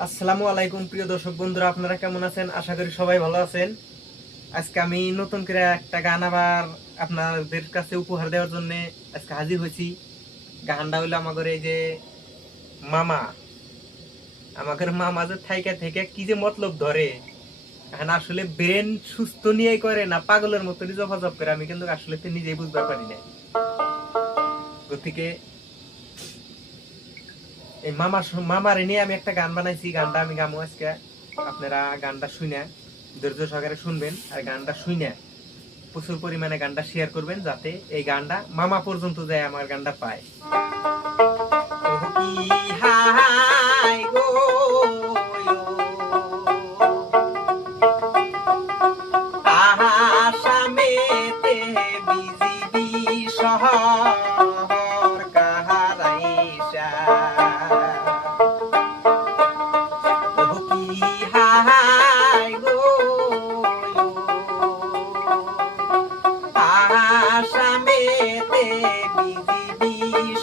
আসসালামু আলাইকুম, প্রিয় দর্শক বন্ধুরা, আপনারা কেমন আছেন? আশা করি সবাই ভালো আছেন। আজকে আমি নতুন করে একটা গান আবার আপনাদের কাছে উপহার দেওয়ার জন্য আজকে হাজির হয়েছি। গানটা হইল আমাদের এই যে মামা। আমাদের মামা যে থাইকা থেকে কি যে মতলব ধরে। এখন আসলে ব্রেন সুস্থ নিয়েই করে না, পাগলের মতো জফাজপ করে। আমি কিন্তু আসলে নিজেই বুঝতে পারি না। গতিকে এই মামা মামারে নিয়ে আমি একটা গান বানাইছি, গানটা আমি গামো আজকে। আপনারা গানটা শুনে ধৈর্য সহকারে শুনবেন আর গানটা শুনে প্রচুর পরিমাণে গানটা শেয়ার করবেন যাতে এই গানটা মামা পর্যন্ত যায়, আমার গানটা পায়। ওহ আসামেতে বিজিবি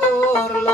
করল।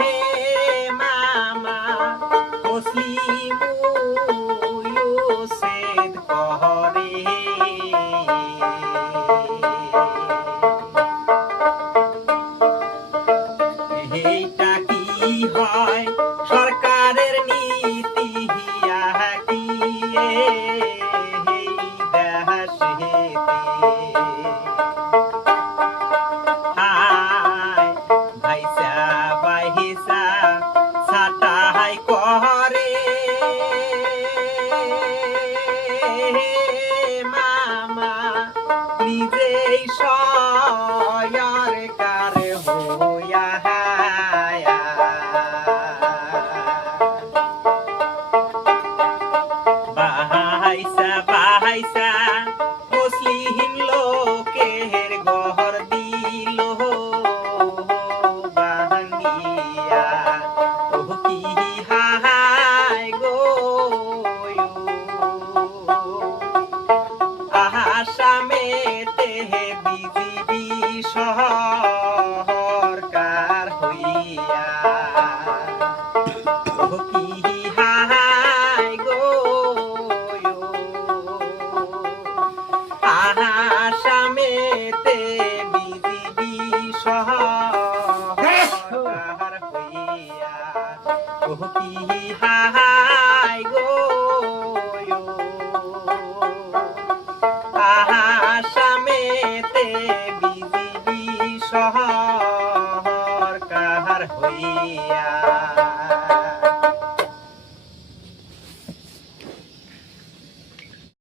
মামা Yeah. Maria.